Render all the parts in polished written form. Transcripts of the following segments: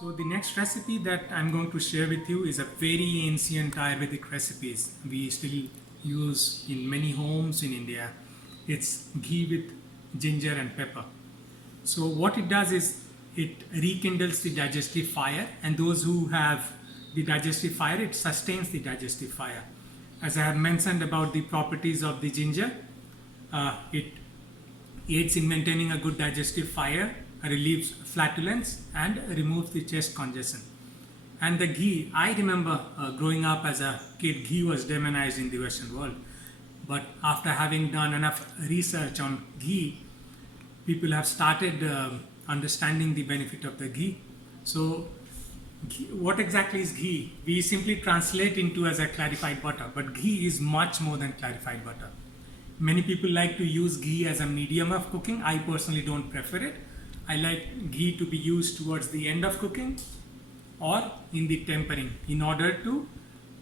So the next recipe that I'm going to share with you is a very ancient Ayurvedic recipes we still use in many homes in India. It's ghee with ginger and pepper. So what it does is it rekindles the digestive fire, and those who have the digestive fire, it sustains the digestive fire. As I have mentioned about the properties of the ginger, it aids in maintaining a good digestive fire, relieves flatulence, and removes the chest congestion. And the ghee, I remember growing up as a kid, ghee was demonized in the Western world. But after having done enough research on ghee, people have started understanding the benefit of the ghee. So, what exactly is ghee? We simply translate into as a clarified butter, but ghee is much more than clarified butter. Many people like to use ghee as a medium of cooking. I personally don't prefer it. I like ghee to be used towards the end of cooking or in the tempering in order to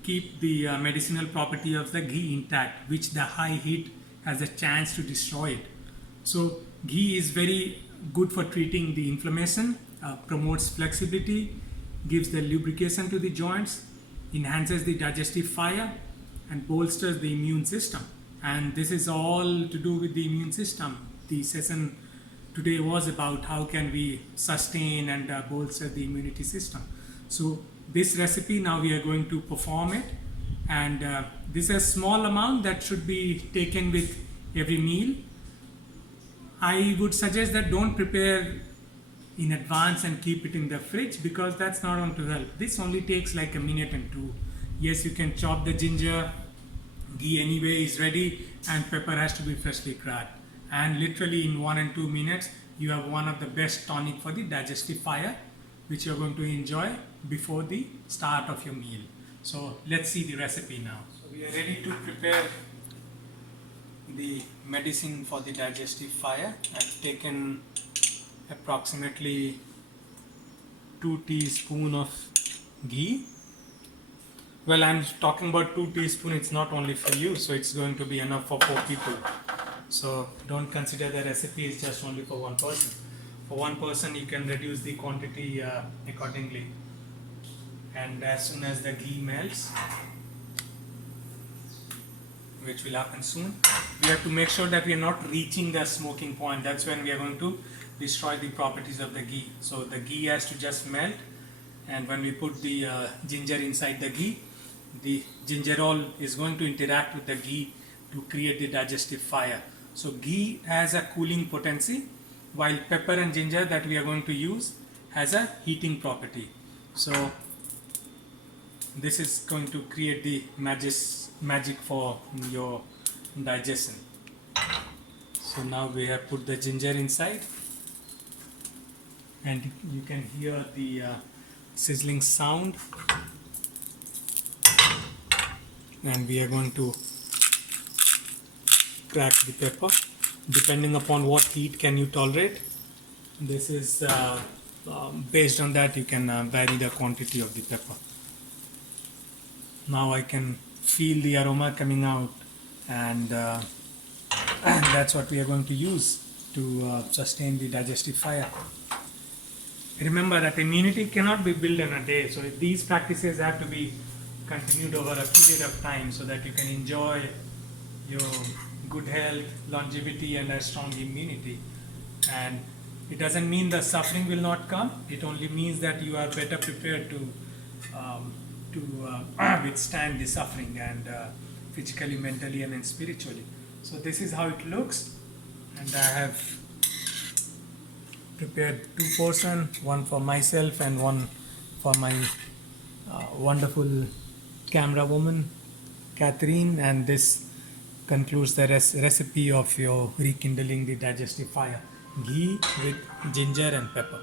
keep the medicinal property of the ghee intact, which the high heat has a chance to destroy it. So ghee is very good for treating the inflammation, promotes flexibility, gives the lubrication to the joints, enhances the digestive fire, and bolsters the immune system. And this is all to do with the immune system. The session today was about how can we sustain and bolster the immunity system. So this recipe, now we are going to perform it, and this is a small amount that should be taken with every meal. I would suggest that don't prepare in advance and keep it in the fridge, because that's not going to help. This only takes like a minute and two. Yes, you can chop the ginger, ghee anyway is ready, and pepper has to be freshly cracked. And literally in 1 and 2 minutes, you have one of the best tonic for the digestive fire, which you're going to enjoy before the start of your meal. So let's see the recipe now. So we are ready to prepare the medicine for the digestive fire. I've taken approximately 2 teaspoons of ghee. Well, I'm talking about 2 teaspoons, it's not only for you, so it's going to be enough for 4 people. So don't consider the recipe is just only for one person. For one person, you can reduce the quantity accordingly. And as soon as the ghee melts, which will happen soon, we have to make sure that we are not reaching the smoking point. That's when we are going to destroy the properties of the ghee. So the ghee has to just melt, and when we put the ginger inside the gingerol is going to interact with the ghee to create the digestive fire. So ghee has a cooling potency, while pepper and ginger that we are going to use has a heating property. So this is going to create the magic for your digestion. So now we have put the ginger inside, and you can hear the sizzling sound, and we are going to crack the pepper depending upon what heat can you tolerate. This is based on that you can vary the quantity of the pepper. Now I can feel the aroma coming out, and that's what we are going to use to sustain the digestive fire. Remember that immunity cannot be built in a day, so these practices have to be continued over a period of time so that you can enjoy your good health, longevity, and a strong immunity. And it doesn't mean the suffering will not come. It only means that you are better prepared to withstand the suffering, and physically, mentally, and spiritually. So this is how it looks, and I have prepared 2 portions, one for myself and one for my wonderful camera woman, Catherine, and this concludes the recipe of your rekindling the digestive fire: ghee with ginger and pepper.